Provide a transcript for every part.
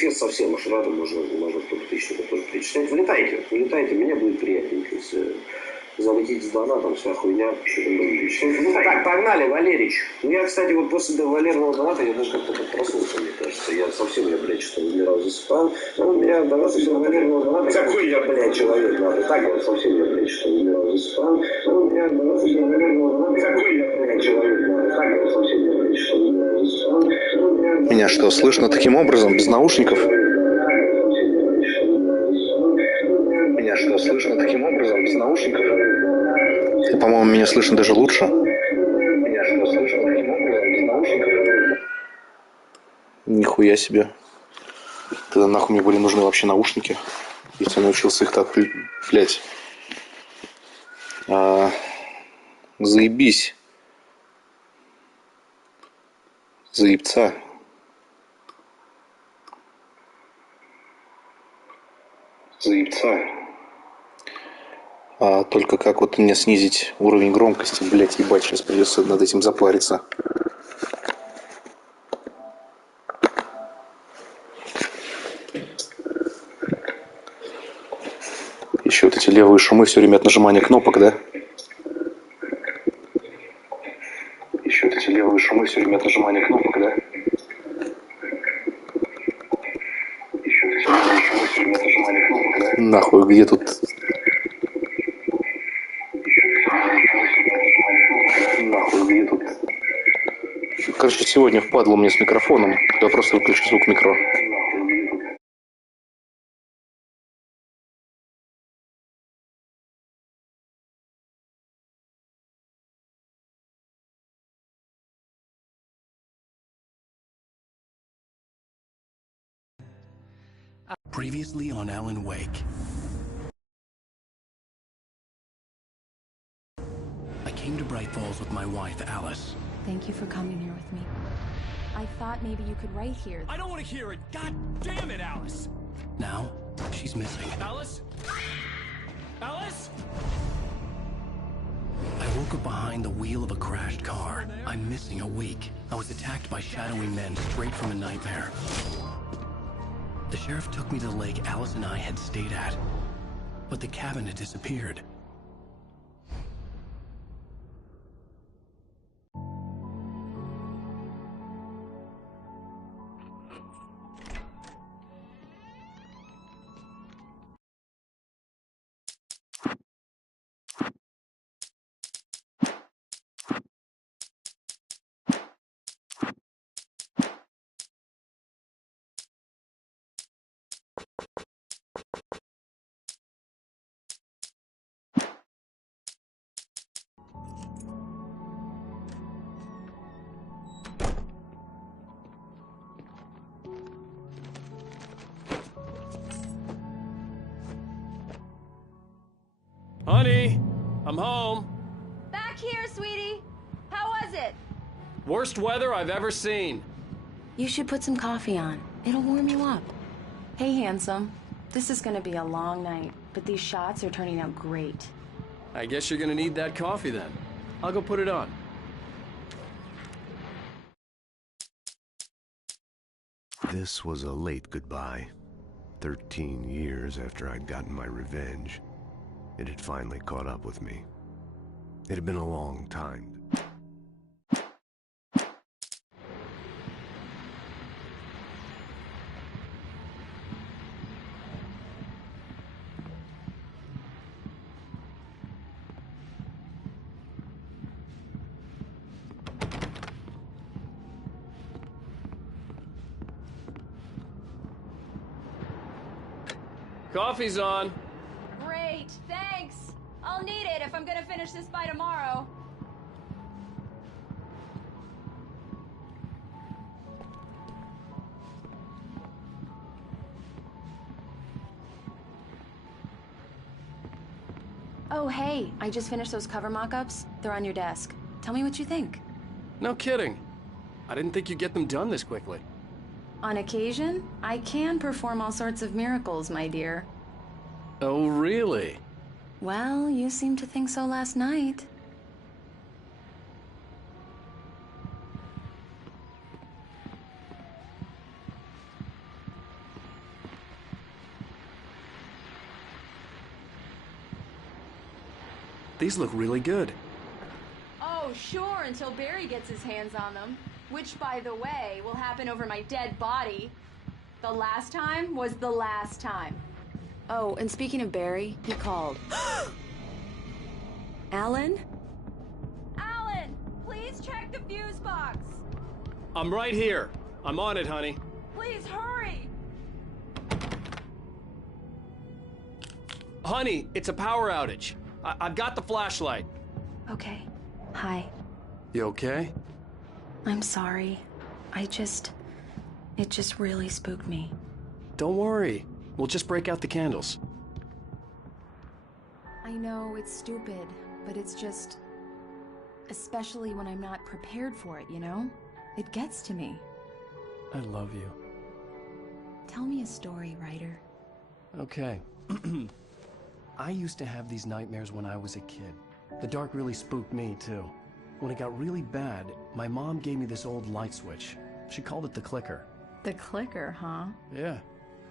манифест совсем уж рядом, можно кто-то тысячу тоже перечислять. Влетайте, мне будет приятненько, если залететь с донатом, вся хуйня, что-то будет перечислять. Так, погнали, Валерич. Ну, я, кстати, вот после Валерного доната я даже как-то проснулся, мне кажется. Я совсем, блядь, что-то ни разу засыпал. Ну, у меня донат после Валерного доната. Какой я, блядь, человек, надо. Так, я совсем, блядь, что-то ни разу засыпал. Ну, у меня донат после Валерного доната. Какой я, блядь, человек, надо. Так, я совсем, блядь, что-то ни разу засыпал. Меня что, слышно таким образом, без наушников? Меня что, слышно таким образом, без наушников? И, по-моему, меня слышно даже лучше. Меня что, слышно таким образом, без наушников? Нихуя себе. Тогда нахуй мне были нужны вообще наушники. Если я научился их так, блять. Заебись. Заебца. Заебца. Только как вот мне снизить уровень громкости, блять, ебать, сейчас придется над этим запариться. Еще вот эти левые шумы все время от нажимания кнопок, да? Еще вот эти левые шумы все время от нажимания кнопок, да? Еще вот эти левые шумы все время от нажимания кнопок, да? Нахуй, где тут... Нахуй, где тут... Короче, сегодня впадло мне с микрофоном. Я просто выключу звук микро. Previously on Alan Wake. I came to Bright Falls with my wife, Alice. Thank you for coming here with me. I thought maybe you could write here. I don't want to hear it! God damn it, Alice! Now, she's missing. Alice? Alice? I woke up behind the wheel of a crashed car. I'm missing a week. I was attacked by shadowy men straight from a nightmare. The sheriff took me to the lake Alice and I had stayed at, but the cabin had disappeared. Honey, I'm home. Back here, sweetie. How was it? Worst weather I've ever seen. You should put some coffee on. It'll warm you up. Hey, handsome. This is gonna be a long night, but these shots are turning out great. I guess you're gonna need that coffee then. I'll go put it on. This was a late goodbye. 13 years after I'd gotten my revenge, it had finally caught up with me. It had been a long time. Coffee's on. Great, thanks. I'll need it if I'm gonna finish this by tomorrow. Oh, hey, I just finished those cover mock-ups. They're on your desk. Tell me what you think. No kidding. I didn't think you'd get them done this quickly. On occasion, I can perform all sorts of miracles, my dear. Oh, really? Well, you seemed to think so last night. These look really good. Oh, sure, until Barry gets his hands on them. Which, by the way, will happen over my dead body. The last time was the last time. Oh, and speaking of Barry, he called. Alan? Alan, please check the fuse box. I'm right here. I'm on it, honey. Please hurry. Honey, it's a power outage. I've got the flashlight. Okay. Hi. You okay? I'm sorry. It just really spooked me. Don't worry. We'll just break out the candles. I know it's stupid, but it's just... Especially when I'm not prepared for it, you know? It gets to me. I love you. Tell me a story, writer. Okay. I used to have these nightmares when I was a kid. The dark really spooked me, too. When it got really bad, my mom gave me this old light switch. She called it the clicker. The clicker, huh? Yeah.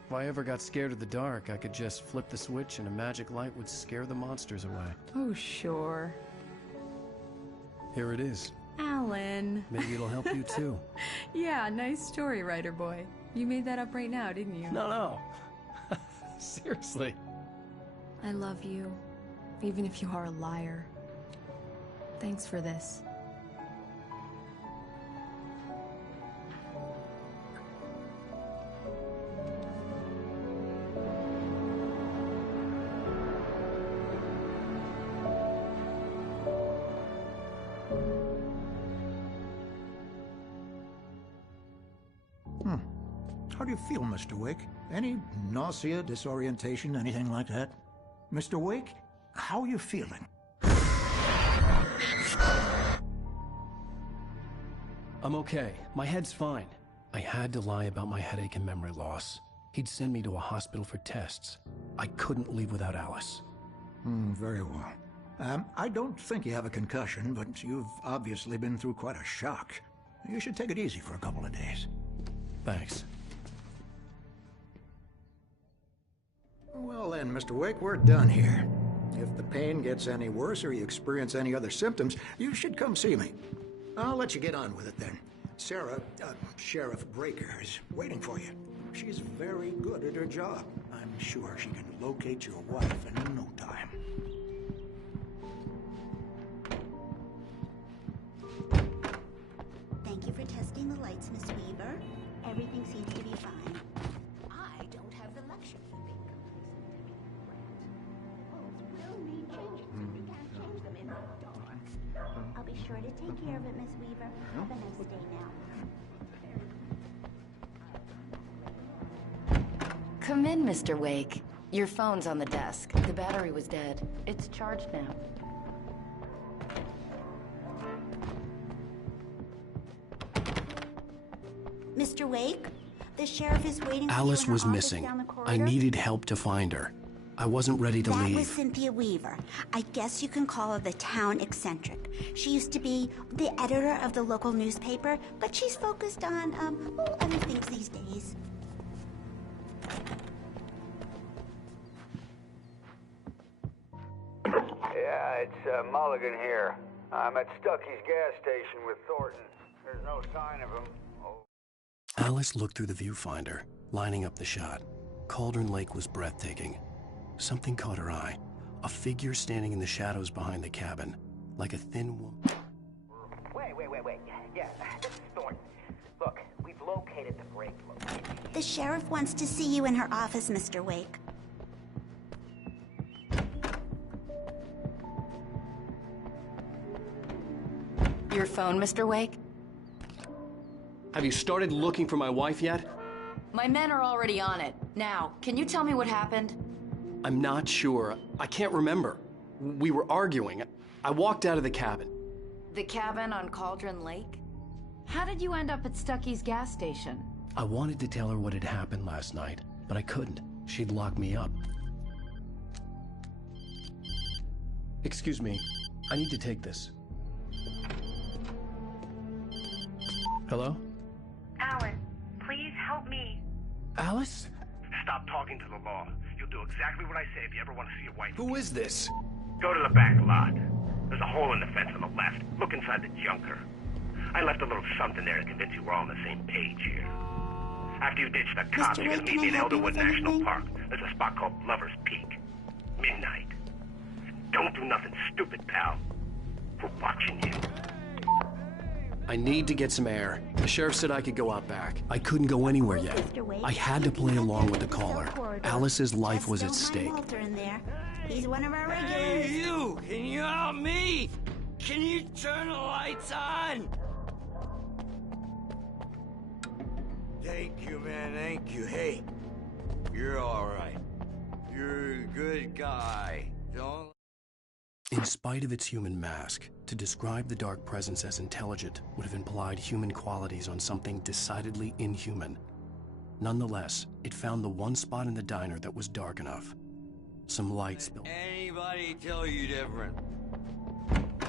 If I ever got scared of the dark, I could just flip the switch and a magic light would scare the monsters away. Oh, sure. Here it is. Alan. Maybe it'll help you, too. Yeah, nice story, writer boy. You made that up right now, didn't you? No. Seriously. I love you, even if you are a liar. Thanks for this. How do you feel, Mr. Wake? Any nausea, disorientation, anything like that? Mr. Wake, how are you feeling? I'm okay. My head's fine. I had to lie about my headache and memory loss. He'd send me to a hospital for tests. I couldn't leave without Alice. Very well. I don't think you have a concussion, but you've obviously been through quite a shock. You should take it easy for a couple of days. Thanks. Well then, Mr. Wake, we're done here. If the pain gets any worse or you experience any other symptoms, you should come see me. I'll let you get on with it then. Sarah, Sheriff Breaker, is waiting for you. She's very good at her job. I'm sure she can locate your wife in no time. Thank you for testing the lights, Miss Weaver. Everything seems to be fine. I don't have the luxury of being will need changing. We can't change them in the dark. I'll be sure to take care of it, Miss Weaver. Have a nice day now. Come in, Mr. Wake. Your phone's on the desk. The battery was dead. It's charged now. Mr. Wake, the sheriff is waiting for Alice you in her was office missing. down the I corridor. needed help to find her. I wasn't ready to That leave. was Cynthia Weaver. I guess you can call her the town eccentric. She used to be the editor of the local newspaper, but she's focused on, other things these days. Yeah, it's Mulligan here. I'm at Stuckey's gas station with Thornton. There's no sign of him. Alice looked through the viewfinder, lining up the shot. Cauldron Lake was breathtaking. Something caught her eye. A figure standing in the shadows behind the cabin, like a thin woman. Wait. Yeah, this is Thornton. Look, we've located the break location. The sheriff wants to see you in her office, Mr. Wake. Your phone, Mr. Wake? Have you started looking for my wife yet? My men are already on it. Now, can you tell me what happened? I'm not sure. I can't remember. We were arguing. I walked out of the cabin. The cabin on Cauldron Lake? How did you end up at Stuckey's gas station? I wanted to tell her what had happened last night, but I couldn't. She'd lock me up. Excuse me. I need to take this. Hello? Alan, please help me. Alice? Stop talking to the law. You'll do exactly what I say if you ever want to see your wife. Who is this? Go to the back lot. There's a hole in the fence on the left. Look inside the junker. I left a little something there to convince you we're all on the same page here. After you ditch the cops, you're gonna meet me in Elderwood National Park. There's a spot called Lover's Peak. Midnight. Don't do nothing stupid, pal. We're watching you. I need to get some air. The sheriff said I could go out back. I couldn't go anywhere yet. I had to play along with the caller. Alice's life was at stake. He's one of our regulars. Hey, you! Can you help me? Can you turn the lights on? Thank you, man. Thank you. Hey, you're all right. You're a good guy. Don't... In spite of its human mask, to describe the dark presence as intelligent would have implied human qualities on something decidedly inhuman. Nonetheless, it found the one spot in the diner that was dark enough. Some light spilled. Anybody tell you different?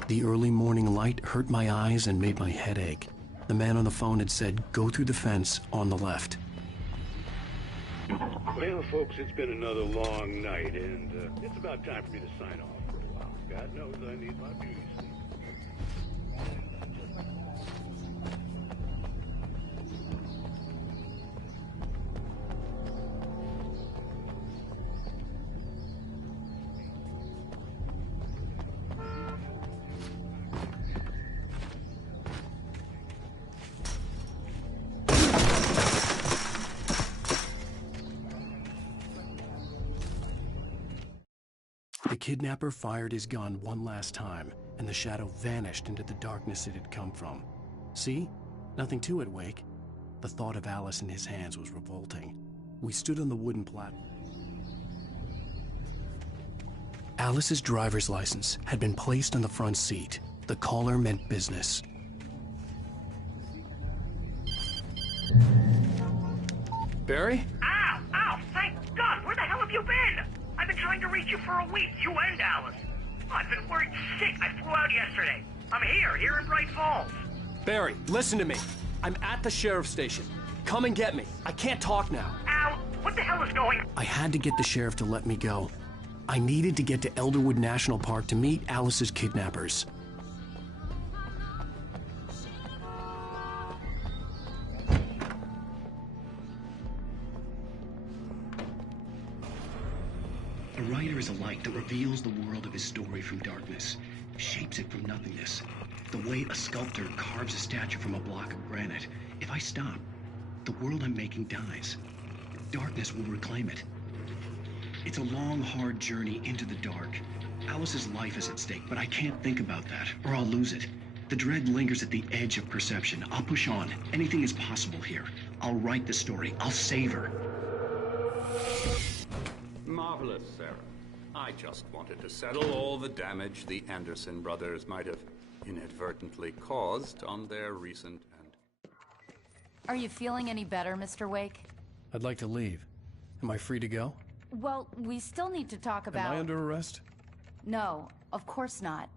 The early morning light hurt my eyes and made my head ache. The man on the phone had said, go through the fence on the left. Well, folks, it's been another long night, and it's about time for me to sign off for a while. God knows I need my beauty sleep. The kidnapper fired his gun one last time, and the shadow vanished into the darkness it had come from. See? Nothing to it, Wake. The thought of Alice in his hands was revolting. We stood on the wooden platform. Alice's driver's license had been placed on the front seat. The caller meant business. Barry? Ow! Ow! Thank God! Where the hell have you been? I've been trying to reach you for a week, you and Alice. I've been worried sick. I flew out yesterday. I'm here in Bright Falls. Barry, listen to me. I'm at the sheriff's station. Come and get me. I can't talk now. Al, what the hell is going on? I had to get the sheriff to let me go. I needed to get to Elderwood National Park to meet Alice's kidnappers. A writer is a light that reveals the world of his story from darkness, shapes it from nothingness. The way a sculptor carves a statue from a block of granite. If I stop, the world I'm making dies. Darkness will reclaim it. It's a long, hard journey into the dark. Alice's life is at stake, but I can't think about that, or I'll lose it. The dread lingers at the edge of perception. I'll push on. Anything is possible here. I'll write the story. I'll save her. Marvelous, Sarah. I just wanted to settle all the damage the Anderson brothers might have inadvertently caused on their recent and... Are you feeling any better, Mr. Wake? I'd like to leave. Am I free to go? Well, we still need to talk about... Am I under arrest? No, of course not.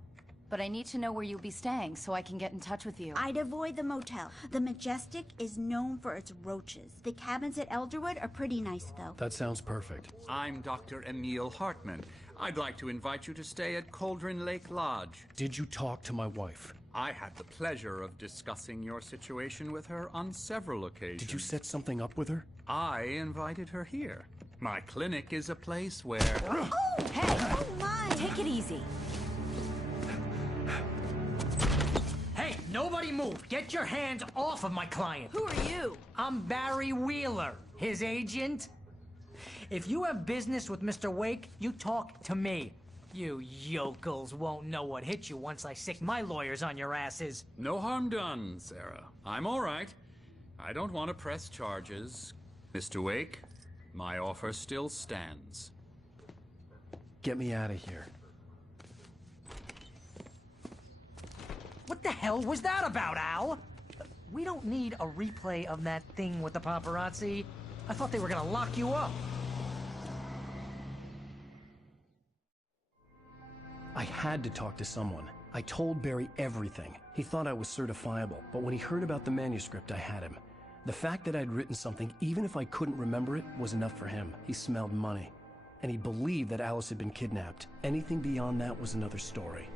But I need to know where you'll be staying so I can get in touch with you. I'd avoid the motel. The Majestic is known for its roaches. The cabins at Elderwood are pretty nice, though. That sounds perfect. I'm Dr. Emil Hartman. I'd like to invite you to stay at Cauldron Lake Lodge. Did you talk to my wife? I had the pleasure of discussing your situation with her on several occasions. Did you set something up with her? I invited her here. My clinic is a place where... Oh, hey! Oh, my! Take it easy. Hey, nobody move! Get your hands off of my client! Who are you? I'm Barry Wheeler, his agent. If you have business with Mr. Wake, you talk to me. You yokels won't know what hit you once I sick my lawyers on your asses. No harm done, Sarah. I'm all right. I don't want to press charges. Mr. Wake, my offer still stands. Get me out of here. What the hell was that about, Al? We don't need a replay of that thing with the paparazzi. I thought they were gonna lock you up. I had to talk to someone. I told Barry everything. He thought I was certifiable, but when he heard about the manuscript, I had him. The fact that I'd written something, even if I couldn't remember it, was enough for him. He smelled money. and he believed that Alice had been kidnapped. Anything beyond that was another story.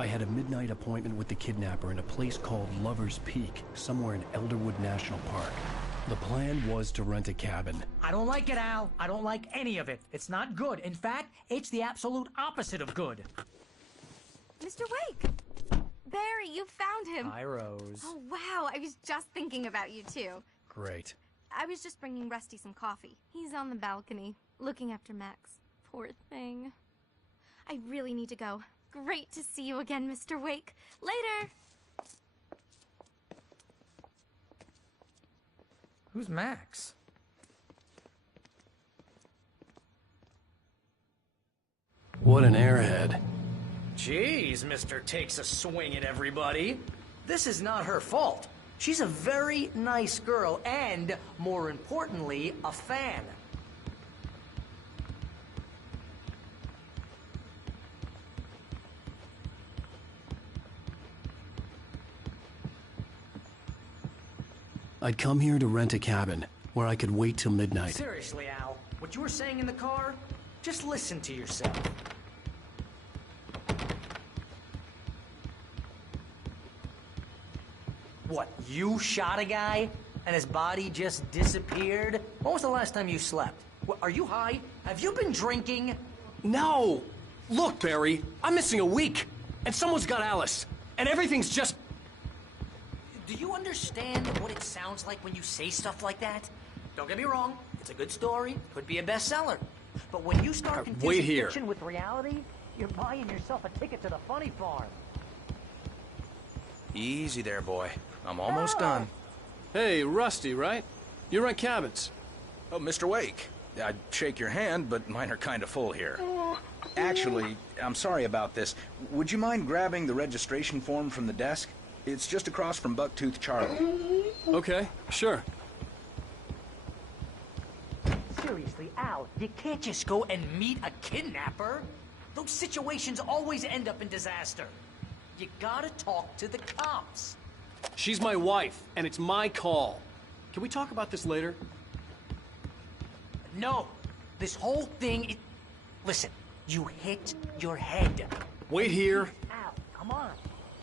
I had a midnight appointment with the kidnapper in a place called Lover's Peak, somewhere in Elderwood National Park. The plan was to rent a cabin. I don't like it, Al. I don't like any of it. It's not good. In fact, it's the absolute opposite of good. Mr. Wake! Barry, you found him. Hi, Rose. Oh, wow. I was just thinking about you, too. Great. I was just bringing Rusty some coffee. He's on the balcony, looking after Max. Poor thing. I really need to go. Great to see you again, Mr. Wake. Later! Who's Max? What an airhead. Jeez, Mr. Takes a swing at everybody. This is not her fault. She's a very nice girl and, more importantly, a fan. I'd come here to rent a cabin, where I could wait till midnight. Seriously, Al, what you were saying in the car, just listen to yourself. What, you shot a guy, and his body just disappeared? When was the last time you slept? What, are you high? Have you been drinking? No! Look, Barry, I'm missing a week, and someone's got Alice, and everything's just... Do you understand what it sounds like when you say stuff like that? Don't get me wrong, it's a good story, could be a bestseller. But when you start confusing fiction with reality, you're buying yourself a ticket to the funny farm. Easy there, boy. I'm almost done. Hey, Rusty, right? You rent cabins. Oh, Mr. Wake. I'd shake your hand, but mine are kind of full here. Actually, I'm sorry about this. Would you mind grabbing the registration form from the desk? It's just across from Bucktooth Charlie. Okay, sure. Seriously, Al, you can't just go and meet a kidnapper. Those situations always end up in disaster. You gotta talk to the cops. She's my wife, and it's my call. Can we talk about this later? No. This whole thing is... Listen, you hit your head. Wait here. Al, come on.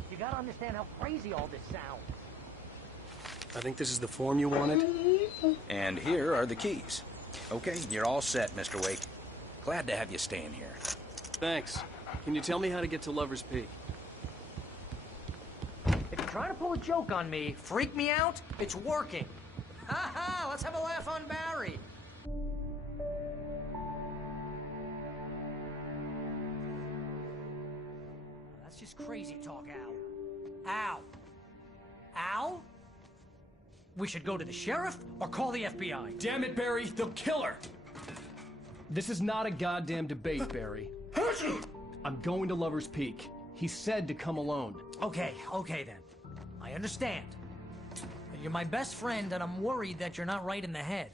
You gotta understand how crazy all this sounds. I think this is the form you wanted. And here are the keys. Okay, you're all set, Mr. Wake. Glad to have you staying here. Thanks. Can you tell me how to get to Lover's Peak? If you're trying to pull a joke on me, freak me out, it's working. Ha ha, let's have a laugh on Barry. That's just crazy talk, Al. Al? Al? We should go to the sheriff or call the FBI. Damn it, Barry, they'll kill her! This is not a goddamn debate, Barry. I'm going to Lover's Peak. He said to come alone. Okay then. I understand. You're my best friend, and I'm worried that you're not right in the head.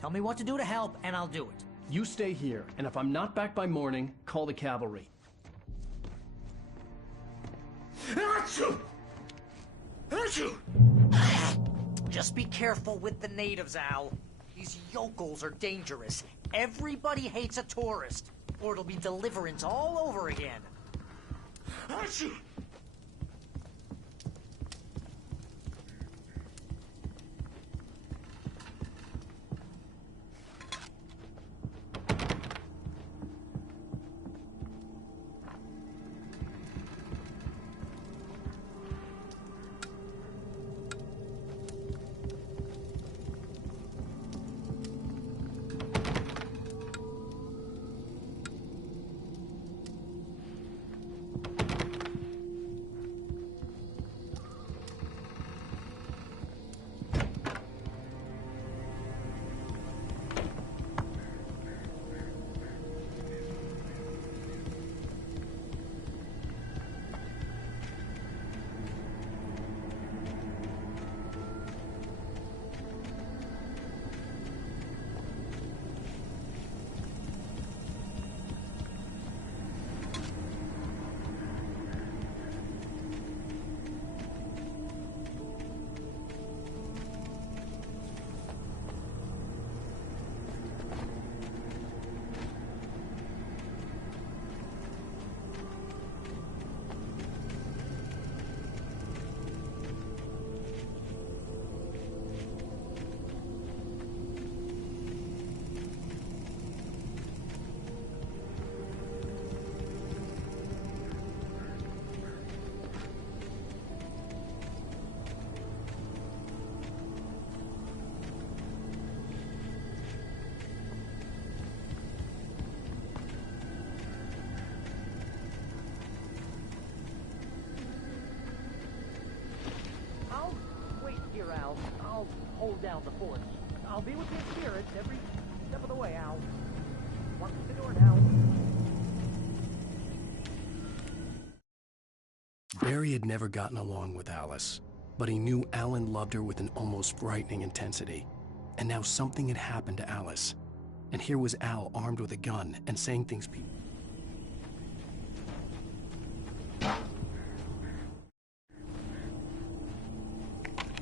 Tell me what to do to help, and I'll do it. You stay here, and if I'm not back by morning, call the cavalry. Just be careful with the natives, Al. These yokels are dangerous. Everybody hates a tourist, or it'll be Deliverance all over again. hold down the fort. I'll be with your spirits every step of the way, Al. Walk through the door now. Barry had never gotten along with Alice, but he knew Alan loved her with an almost frightening intensity. And now something had happened to Alice. And here was Al armed with a gun and saying things people...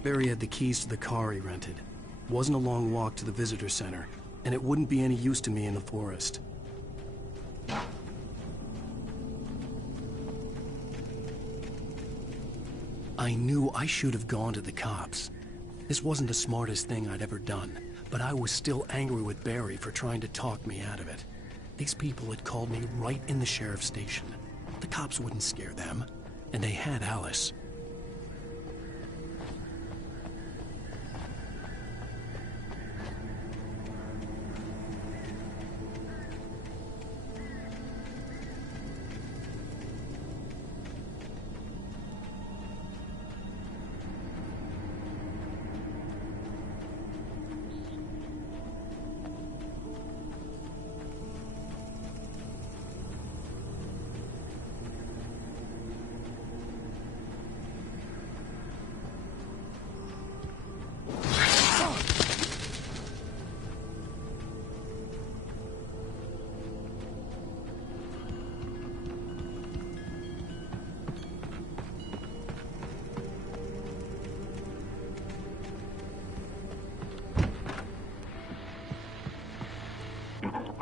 Barry had the keys to the car he rented. Wasn't a long walk to the visitor center, and it wouldn't be any use to me in the forest. I knew I should have gone to the cops. This wasn't the smartest thing I'd ever done, but I was still angry with Barry for trying to talk me out of it. These people had called me right in the sheriff's station. The cops wouldn't scare them, and they had Alice.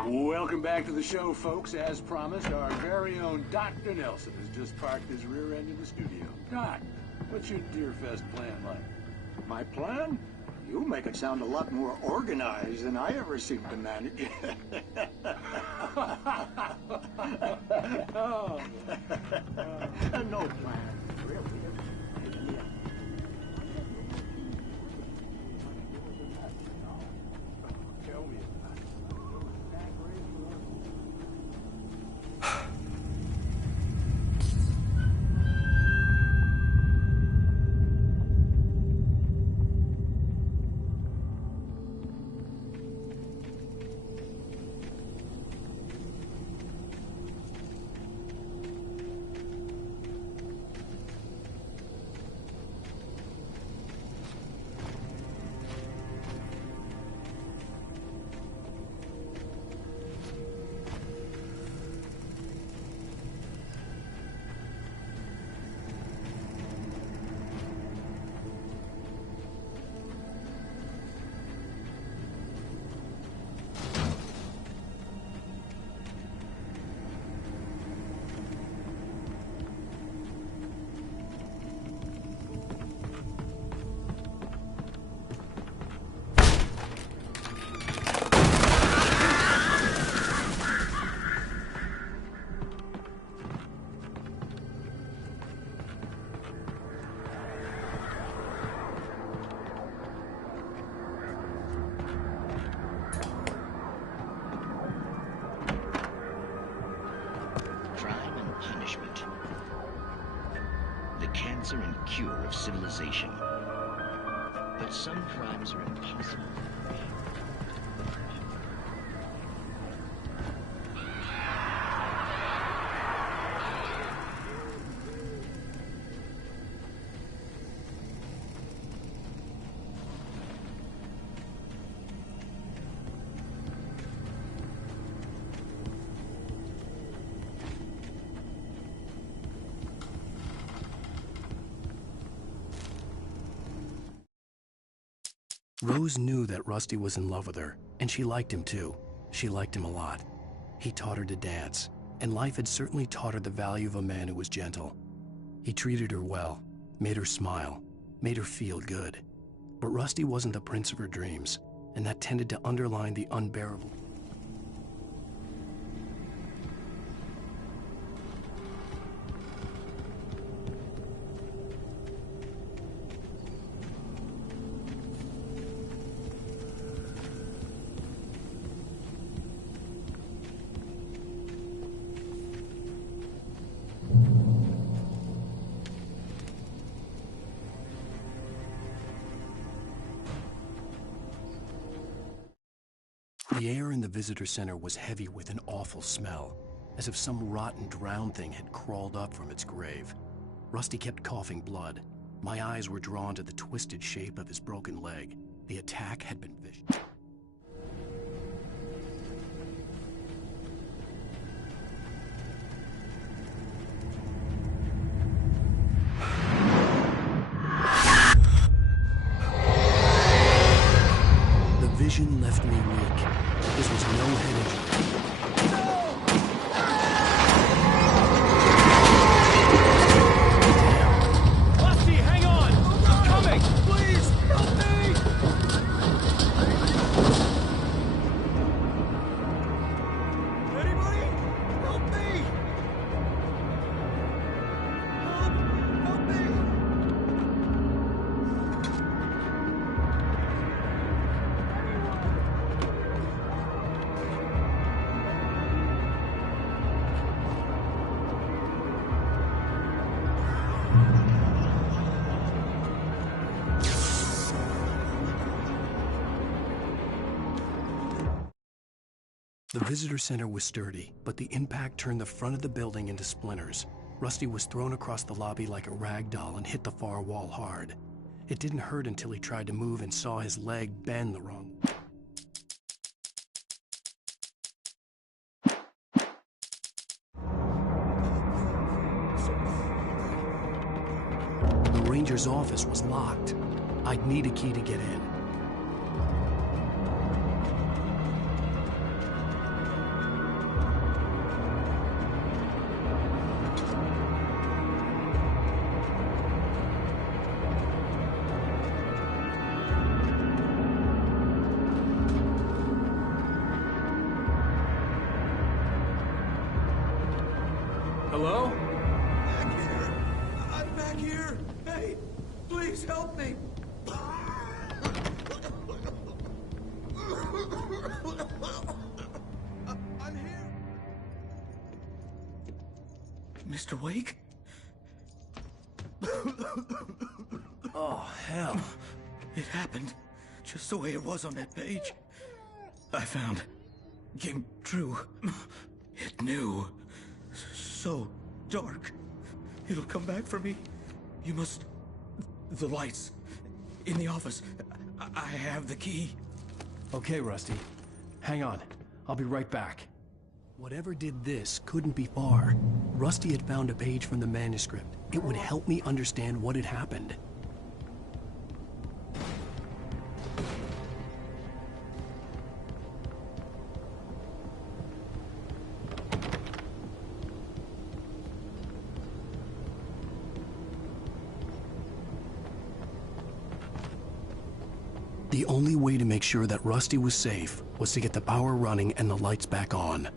Welcome back to the show, folks. As promised, our very own Dr. Nelson has just parked his rear end in the studio. Doc, what's your Deerfest plan like? My plan? You make it sound a lot more organized than I ever seem to manage. Oh. No plan, really. Tell me about it. Cancer and cure of civilization. But some crimes are impossible. Rose knew that Rusty was in love with her, and she liked him too. She liked him a lot. He taught her to dance, and life had certainly taught her the value of a man who was gentle. He treated her well, made her smile, made her feel good. But Rusty wasn't the prince of her dreams, and that tended to underline the unbearable. The air in the visitor center was heavy with an awful smell, as if some rotten drowned thing had crawled up from its grave. Rusty kept coughing blood. My eyes were drawn to the twisted shape of his broken leg. The attack had been vicious. The vision left me weak. This was no head injury. Rusty, hang on! I'm coming! Please, help me! Anybody? Help me! Help me! The visitor center was sturdy, but the impact turned the front of the building into splinters. Rusty was thrown across the lobby like a rag doll and hit the far wall hard. It didn't hurt until he tried to move and saw his leg bend the wrong way. The ranger's office was locked. I'd need a key to get in. Hello? Back here. I'm back here. Hey, please help me. I'm here. Mr. Wake? Oh, hell. It happened just the way it was on that page. I found. Came true. It knew. So dark. It'll come back for me. You must... The lights. In the office. I have the key. Okay, Rusty. Hang on. I'll be right back. Whatever did this couldn't be far. Rusty had found a page from the manuscript. It would help me understand what had happened. The only way to make sure that Rusty was safe was to get the power running and the lights back on.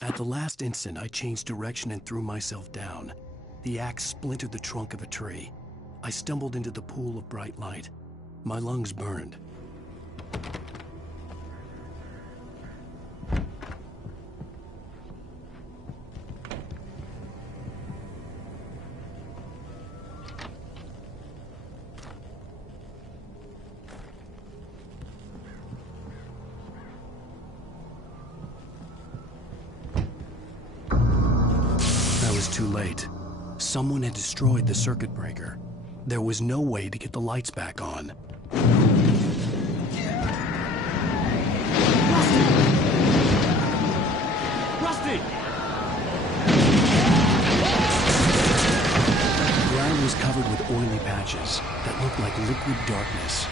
At the last instant, I changed direction and threw myself down. The axe splintered the trunk of a tree. I stumbled into the pool of bright light. My lungs burned. I was too late. Someone had destroyed the circuit breaker. There was no way to get the lights back on. Rusty! The ground was covered with oily patches that looked like liquid darkness.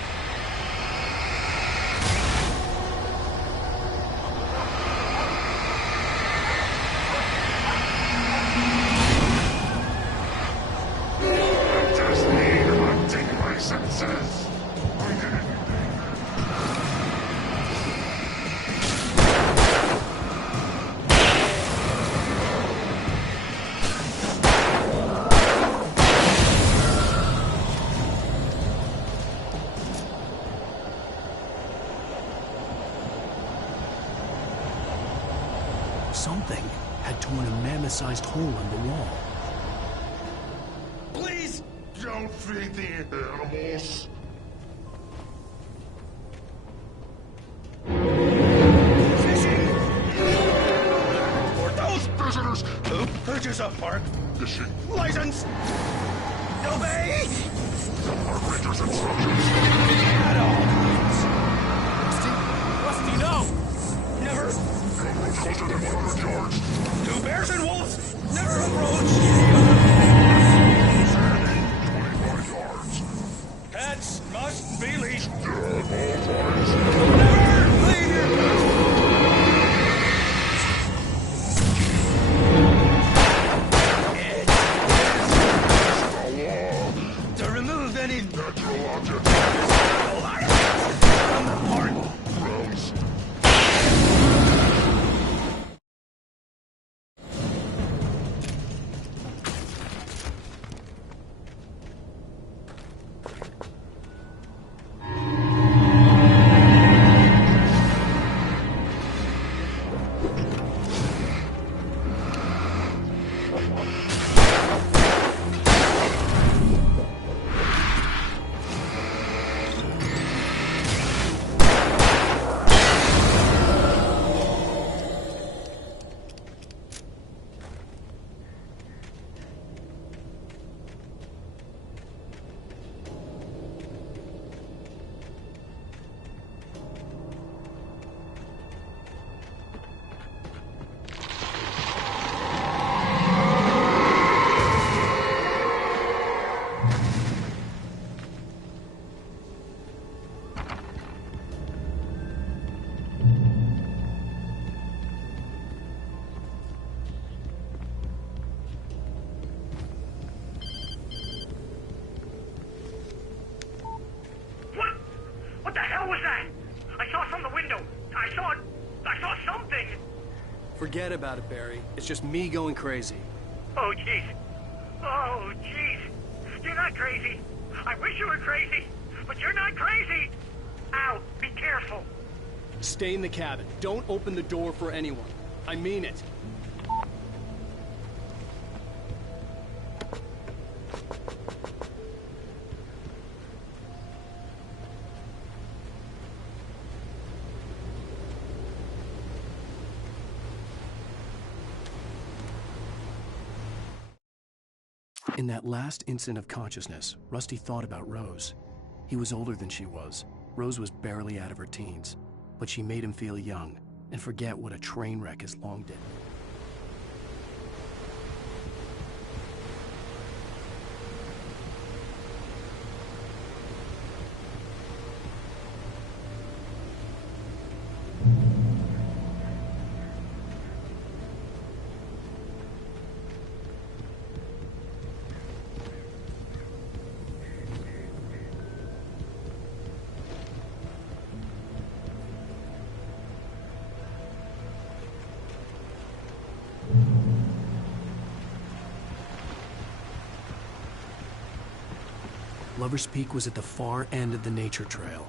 Something had torn a mammoth-sized hole in the wall. Please! Don't feed the animals. Visitors! Who purchase a park? Fishing. License! Obey! Park ranger's instructions. At all! Rusty, no! Never! Don't approach closer than 100 yards. 2 bears and wolves! Never approach! 25 yards. Pets must be leashed. At all times. Never leave your pets! To remove any natural object from the park. grounds. What the hell was that? I saw from the window. I saw something. Forget about it, Barry. It's just me going crazy. Oh, jeez. Oh, jeez. You're not crazy. I wish you were crazy, but you're not crazy. Ow, be careful. Stay in the cabin. Don't open the door for anyone. I mean it. In that last instant of consciousness, Rusty thought about Rose. He was older than she was. Rose was barely out of her teens, but she made him feel young and forget what a train wreck his long did. Lover's Peak was at the far end of the nature trail.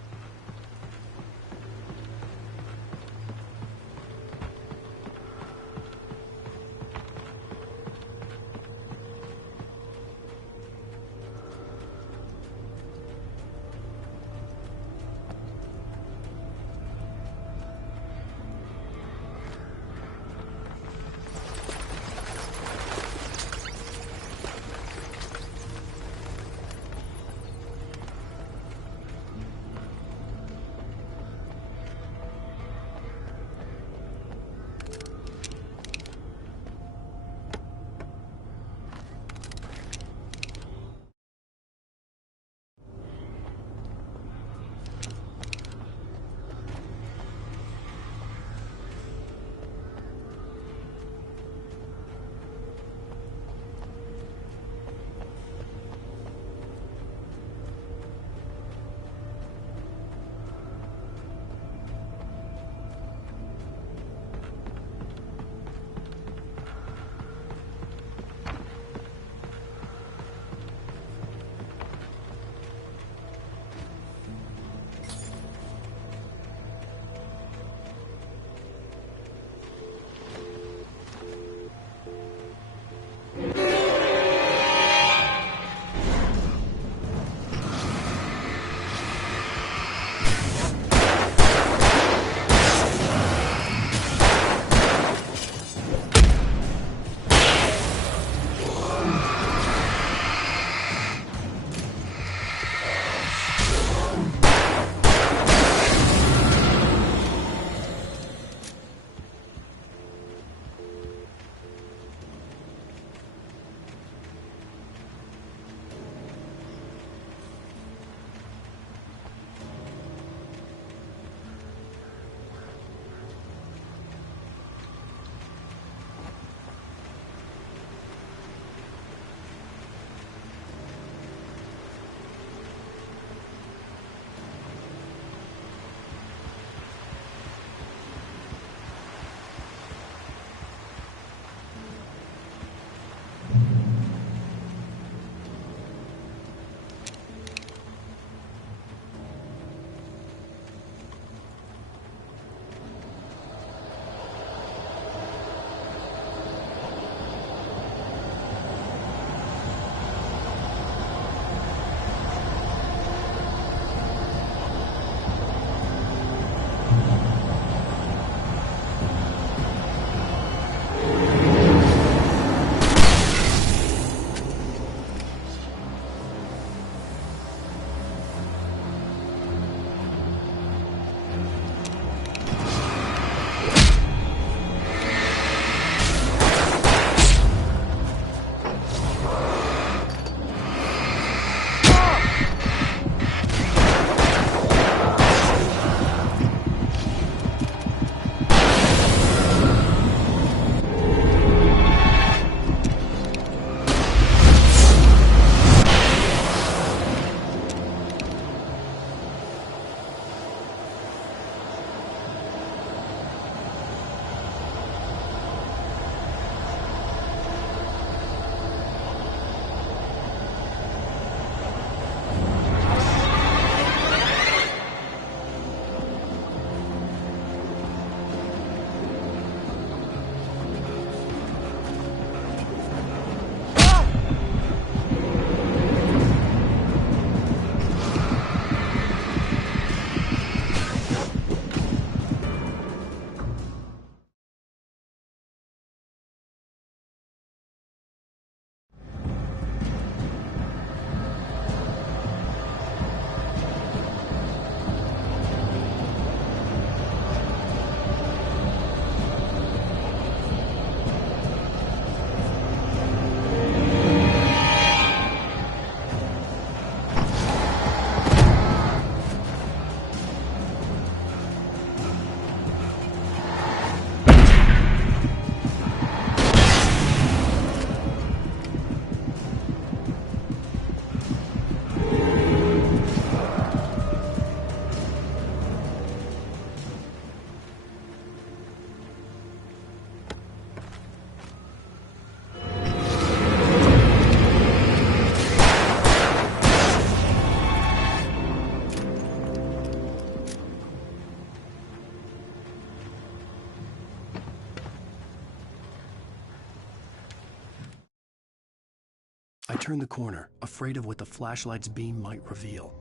turned the corner, afraid of what the flashlight's beam might reveal.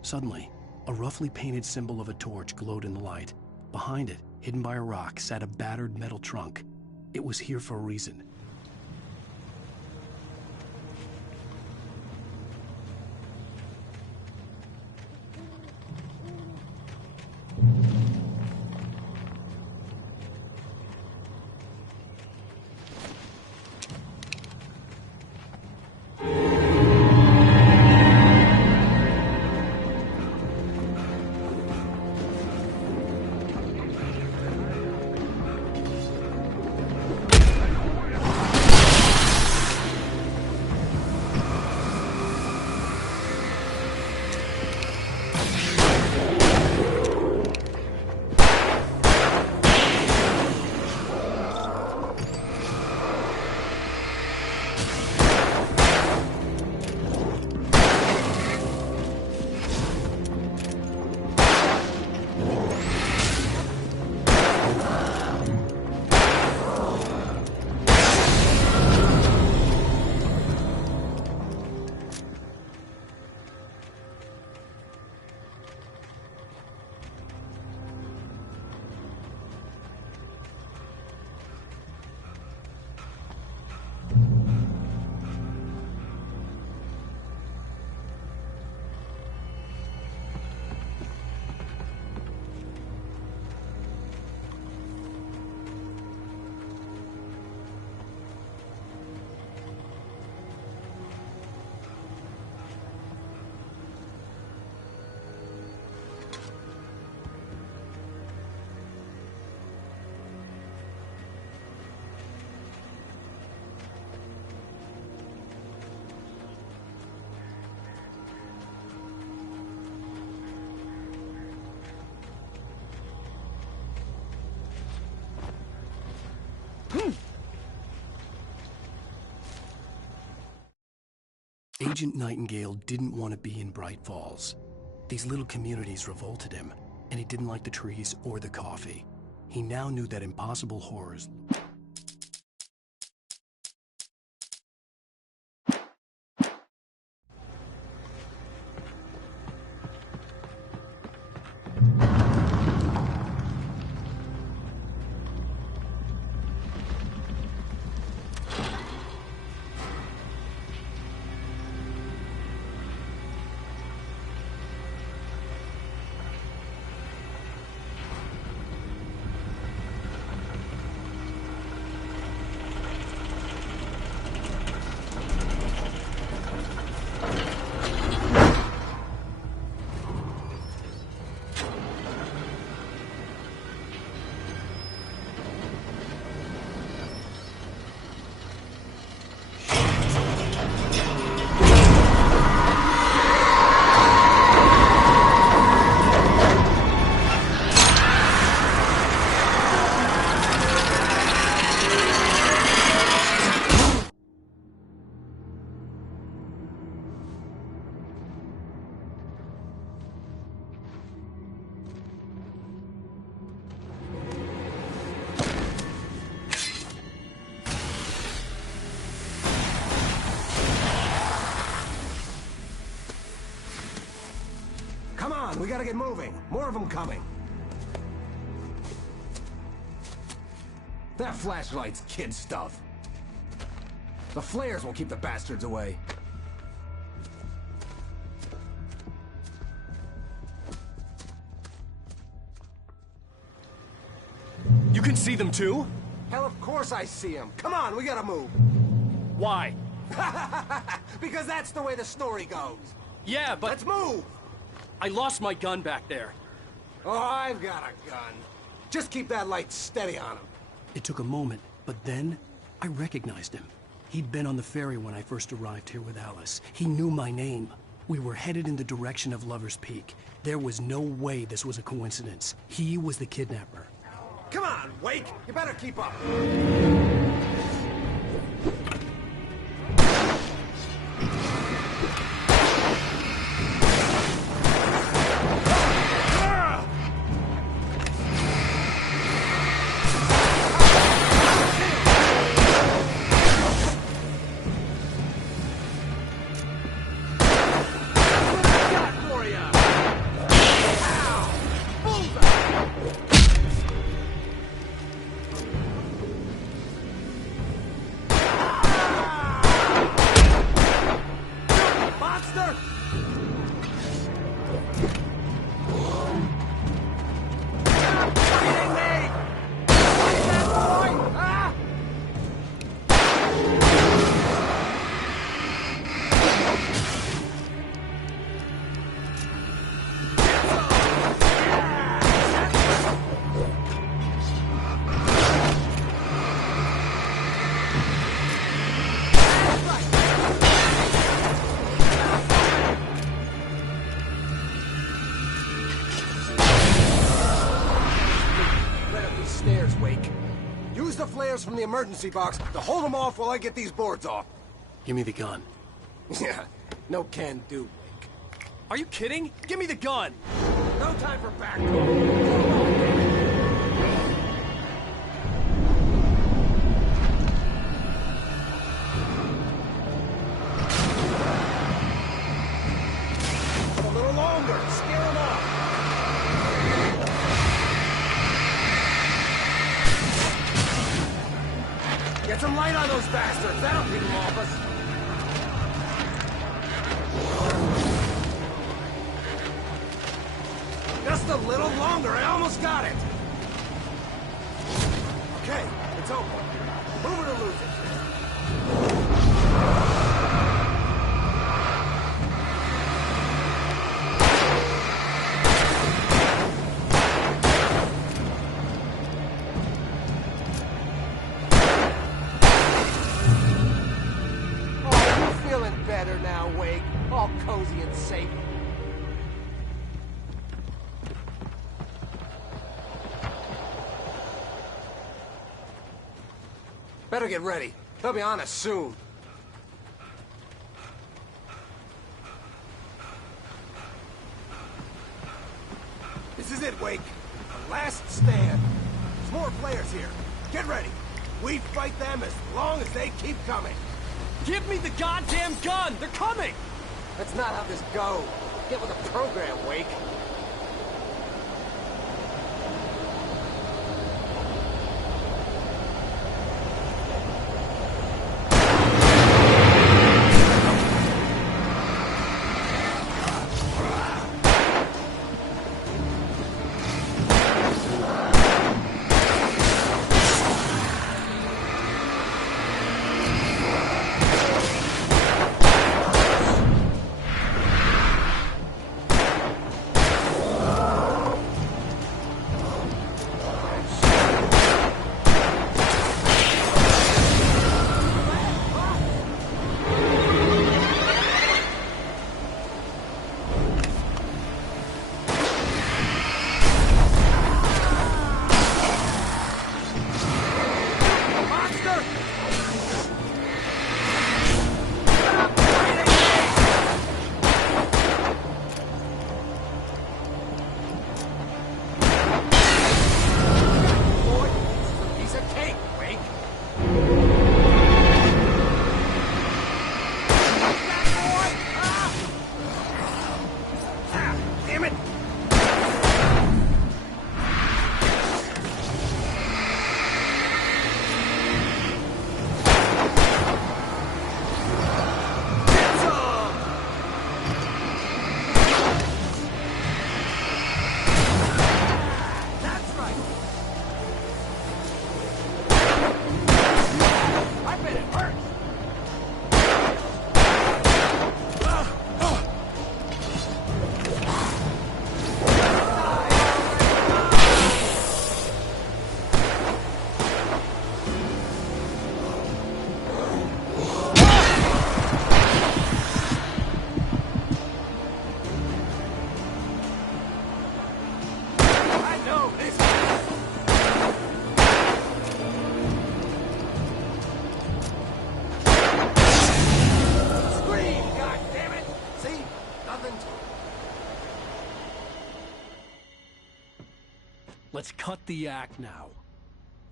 Suddenly, a roughly painted symbol of a torch glowed in the light. Behind it, hidden by a rock, sat a battered metal trunk. It was here for a reason. Agent Nightingale didn't want to be in Bright Falls. These little communities revolted him, and he didn't like the trees or the coffee. He now knew that impossible horrors... Come on, we gotta get moving. More of them coming. That flashlight's kid stuff. The flares will keep the bastards away. You can see them too? Hell, of course I see them. Come on, we gotta move. Why? Because that's the way the story goes. Yeah, but... Let's move! I lost my gun back there. Oh, I've got a gun. Just keep that light steady on him. It took a moment, but then I recognized him. He'd been on the ferry when I first arrived here with Alice. He knew my name. We were headed in the direction of Lover's Peak. There was no way this was a coincidence. He was the kidnapper. Come on, Wake! You better keep up! Wake. Use the flares from the emergency box to hold them off while I get these boards off. Give me the gun. Yeah, no can do, Wake. Are you kidding? Give me the gun! No time for back talk. A little longer. Scare them off. Get some light on those bastards. That'll keep them off us. Just a little longer. I almost got it. Okay, it's open. Move it or lose it. Better now, Wake. All cozy and safe. Better get ready. They'll be on us soon. This is it, Wake. The last stand. There's more players here. Get ready. We fight them as long as they keep coming. Give me the goddamn gun! They're coming! That's not how this goes. Get with the program, Wake. Let's cut the act now.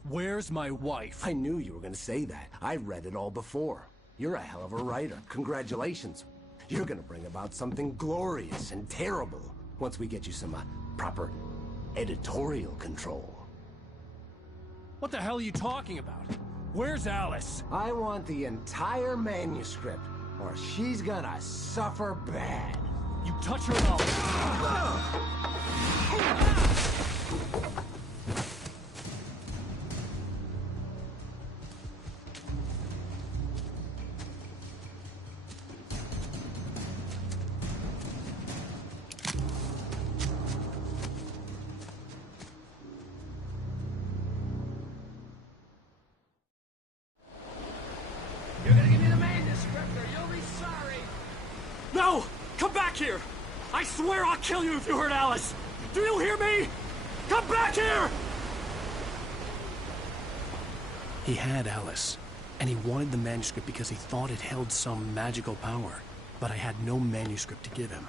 Where's my wife? I knew you were gonna say that. I read it all before. You're a hell of a writer. Congratulations. You're gonna bring about something glorious and terrible once we get you some proper editorial control. What the hell are you talking about? Where's Alice? I want the entire manuscript, or she's gonna suffer bad. You touch her and I'll... You're gonna give me the manuscript or you'll be sorry. No! Come back here! I swear I'll kill you if you hurt Alice! Do you hear me? Come back here! He had Alice, and he wanted the manuscript because he thought it held some magical power. But I had no manuscript to give him.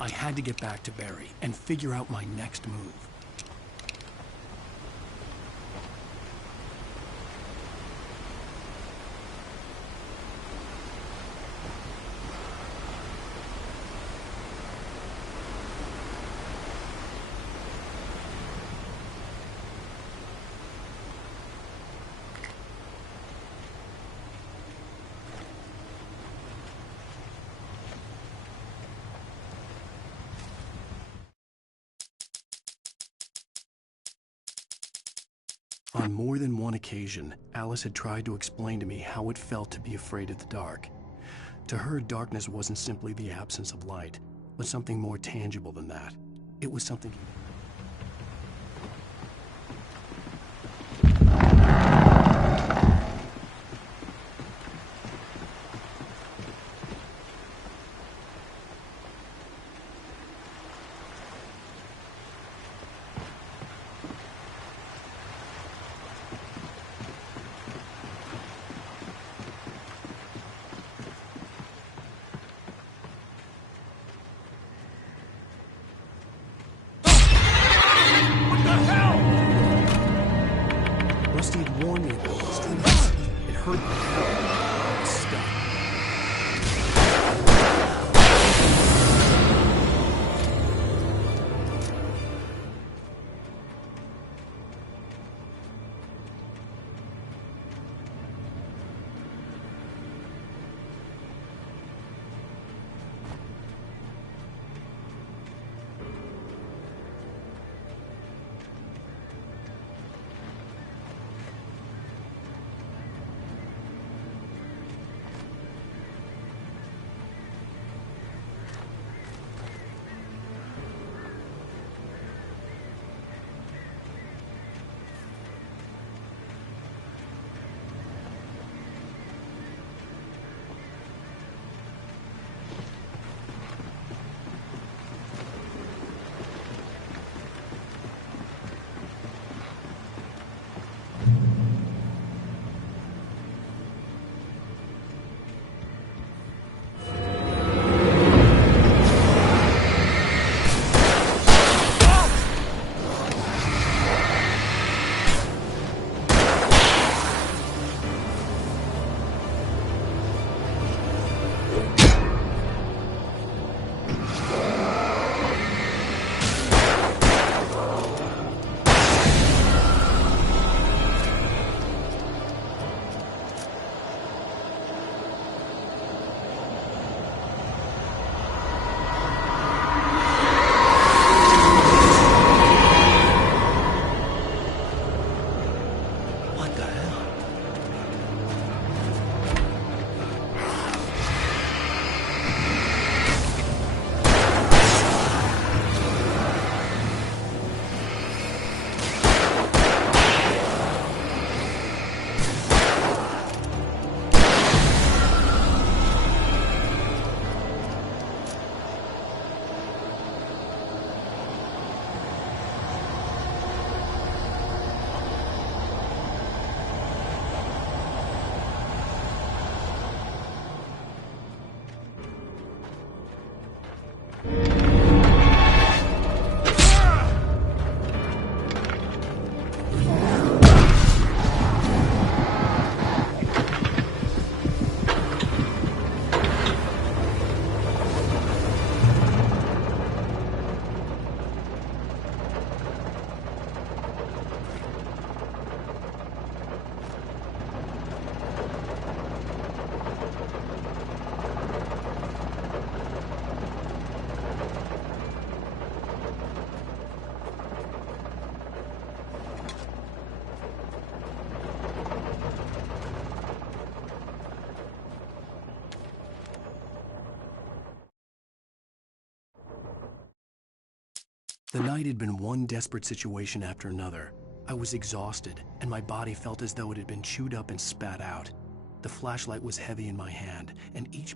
I had to get back to Barry and figure out my next move. On more than one occasion, Alice had tried to explain to me how it felt to be afraid of the dark. To her, darkness wasn't simply the absence of light, but something more tangible than that. It was something... Rusty had warned me about these things. It hurt my head. I was stuck. The night had been one desperate situation after another. I was exhausted, and my body felt as though it had been chewed up and spat out. The flashlight was heavy in my hand, and each...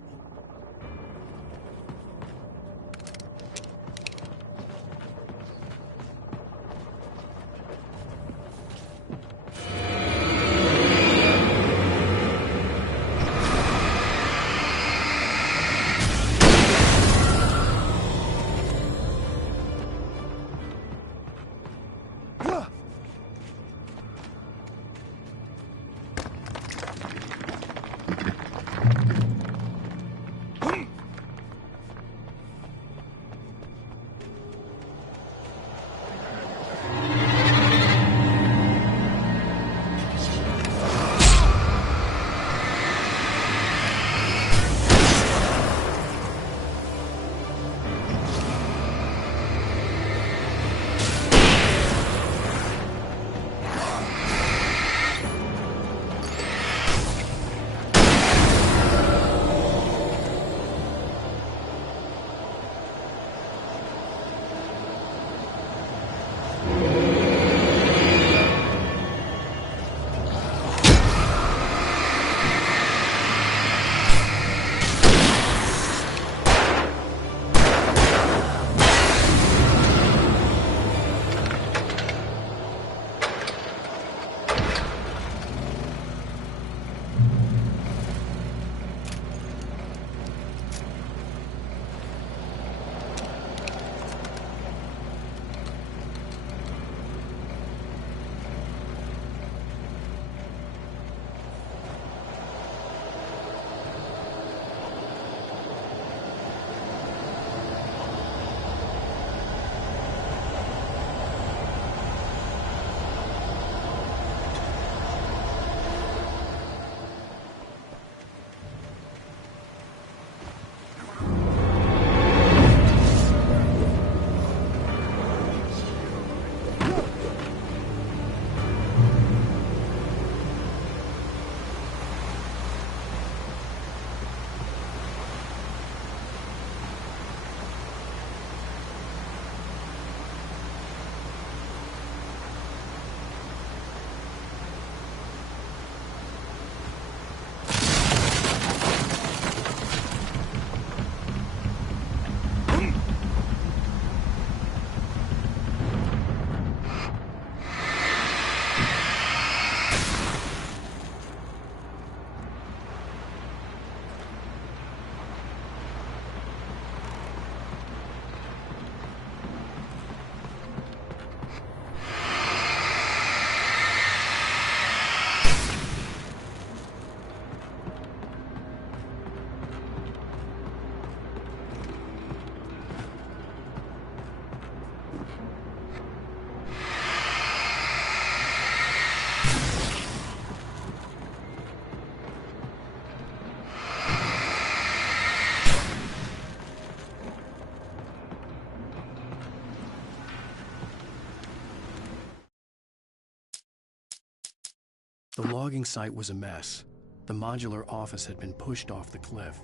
The logging site was a mess. The modular office had been pushed off the cliff.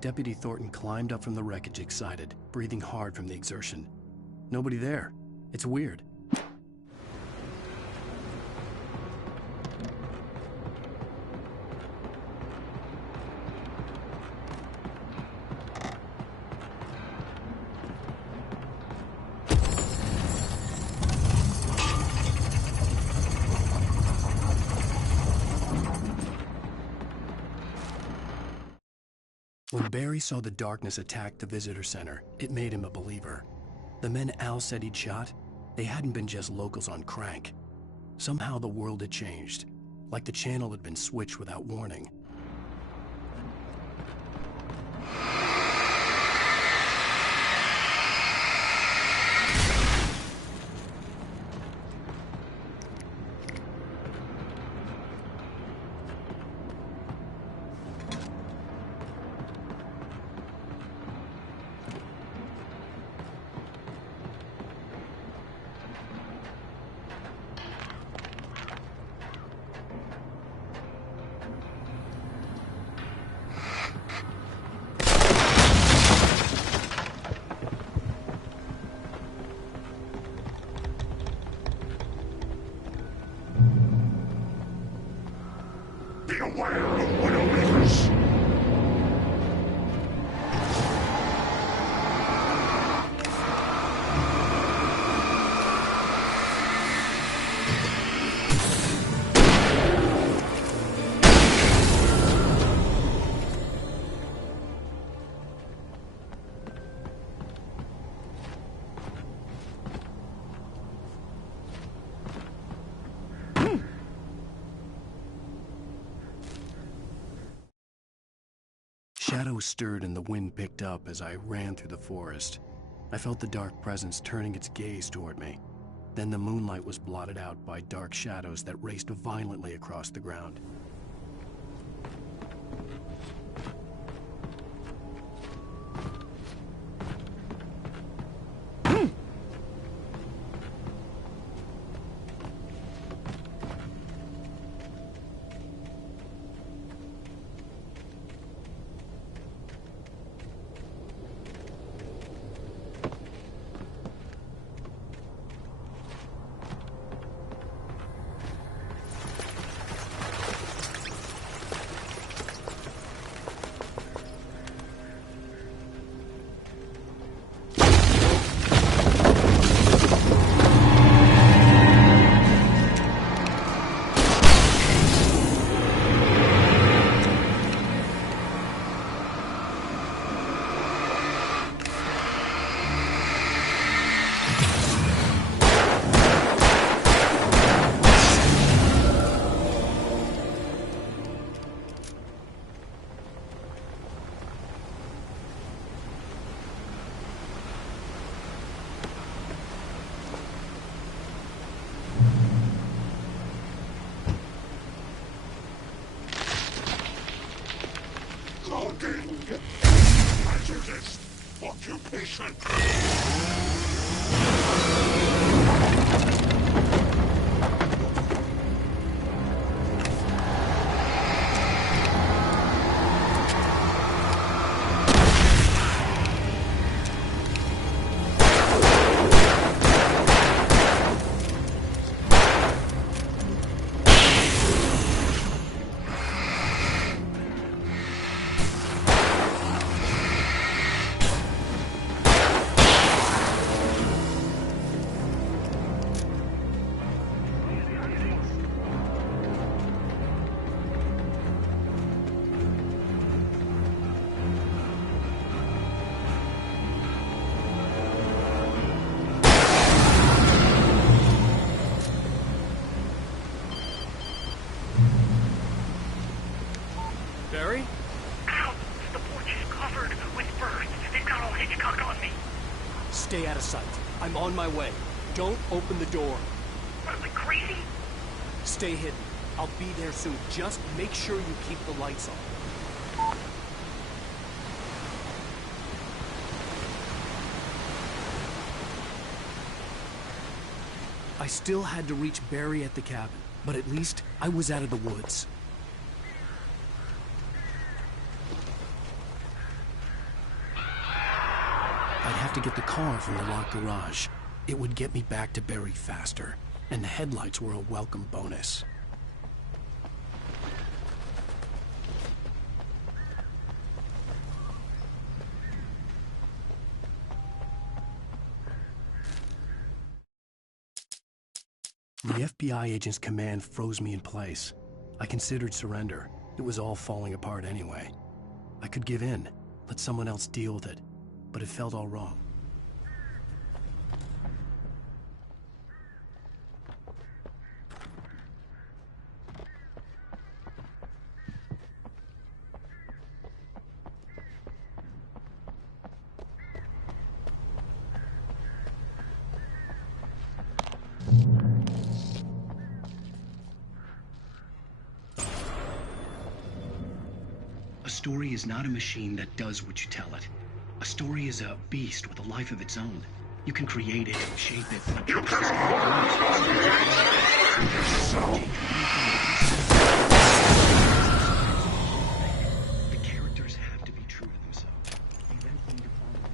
Deputy Thornton climbed up from the wreckage excited, breathing hard from the exertion. Nobody there. It's weird. When Barry saw the darkness attack the visitor center, it made him a believer. The men Al said he'd shot, they hadn't been just locals on crank. Somehow the world had changed, like the channel had been switched without warning. Shadows stirred and the wind picked up as I ran through the forest. I felt the dark presence turning its gaze toward me. Then the moonlight was blotted out by dark shadows that raced violently across the ground. Hazardous occupation. Barry? Ow! The porch is covered with birds. They've got all Hitchcock on me. Stay out of sight. I'm on my way. Don't open the door. What, like crazy? Stay hidden. I'll be there soon. Just make sure you keep the lights on. I still had to reach Barry at the cabin. But at least I was out of the woods. I'd have to get the car from the locked garage. It would get me back to Barry faster, and the headlights were a welcome bonus. The FBI agent's command froze me in place. I considered surrender. It was all falling apart anyway. I could give in, let someone else deal with it, but it felt all wrong. A story is not a machine that does what you tell it. A story is a beast with a life of its own. You can create it, shape it, but you the characters have to be true to themselves. You then need to follow along.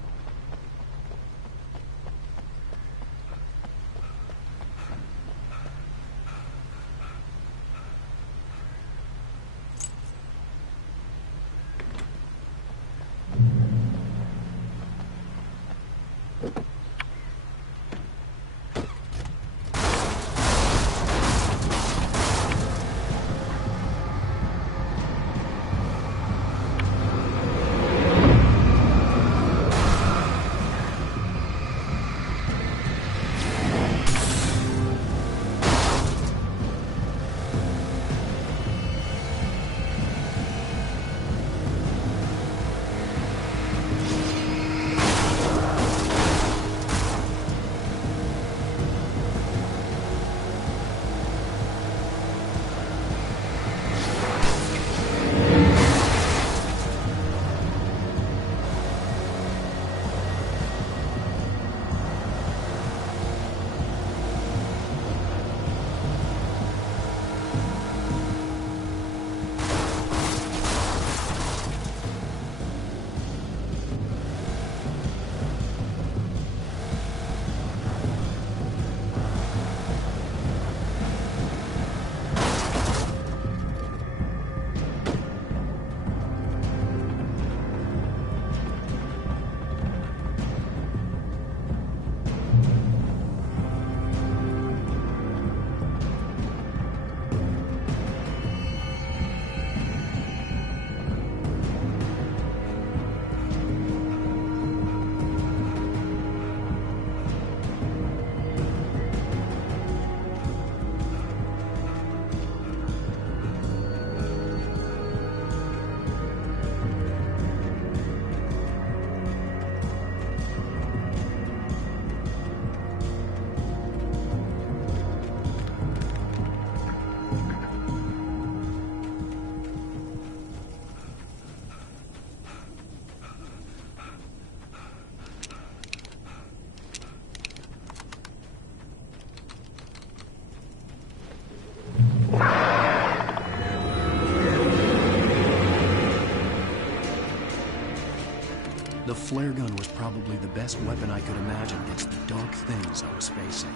The flare gun was probably the best weapon I could imagine against the dark things I was facing.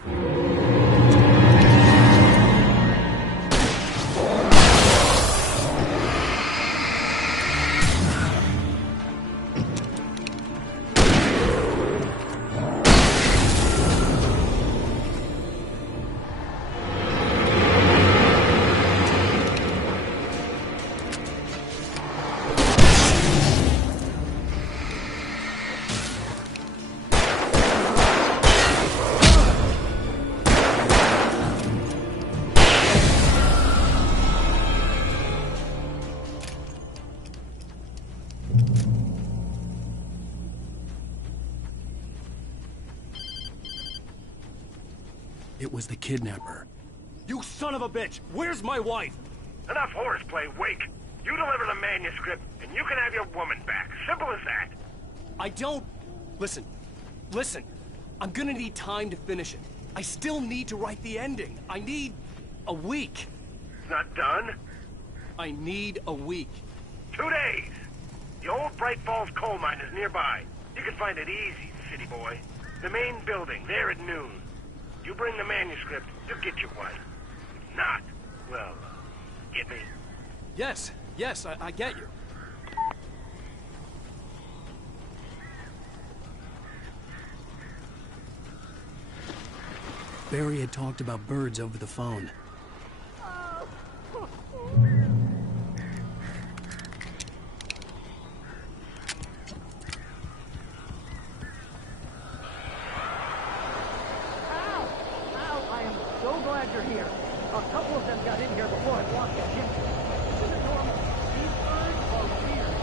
It was the kidnapper. You son of a bitch! Where's my wife? Enough horseplay, Wake. You deliver the manuscript, and you can have your woman back. Simple as that. I don't... Listen. I'm gonna need time to finish it. I still need to write the ending. I need... A week! It's not done? I need a week. 2 days! The old Bright Falls coal mine is nearby. You can find it easy, city boy. The main building, there at noon. You bring the manuscript, you'll get your wife. If not, well, get me? Yes, I get you. Barry had talked about birds over the phone. So glad you're here. A couple of them got in here before I blocked the chimney. This isn't normal. These birds are weird.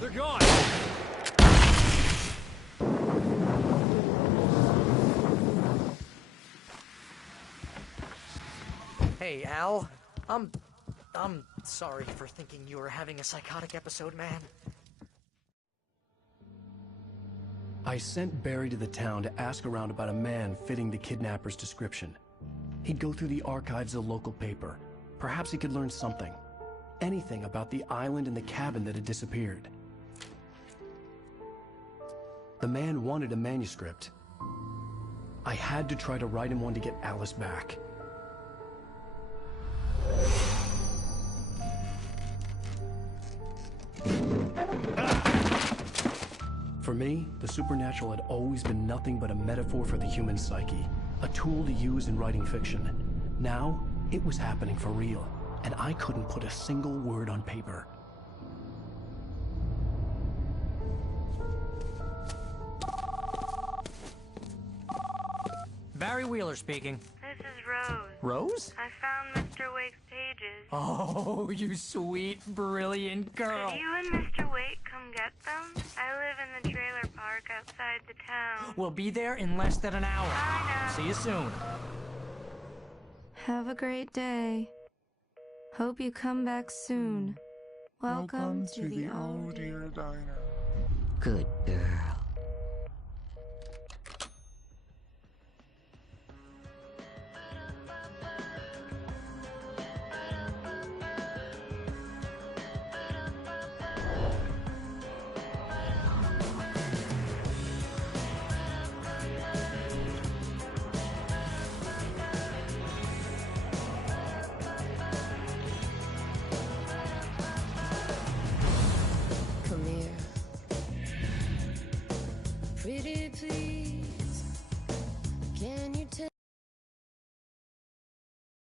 They're gone! Hey, Al. I'm sorry for thinking you were having a psychotic episode, man. I sent Barry to the town to ask around about a man fitting the kidnapper's description. He'd go through the archives of the local paper. Perhaps he could learn something. Anything about the island and the cabin that had disappeared. The man wanted a manuscript. I had to try to write him one to get Alice back. For me, the supernatural had always been nothing but a metaphor for the human psyche, a tool to use in writing fiction. Now, it was happening for real, and I couldn't put a single word on paper. Barry Wheeler speaking. This is Rose. Rose? I found Mr. Wake's pages. Oh, you sweet, brilliant girl. Could you and Mr. Wake come get them? I live in the trailer park outside the town. We'll be there in less than an hour. I know. See you soon. Have a great day. Hope you come back soon. Welcome to the Old Dear Diner. Good girl.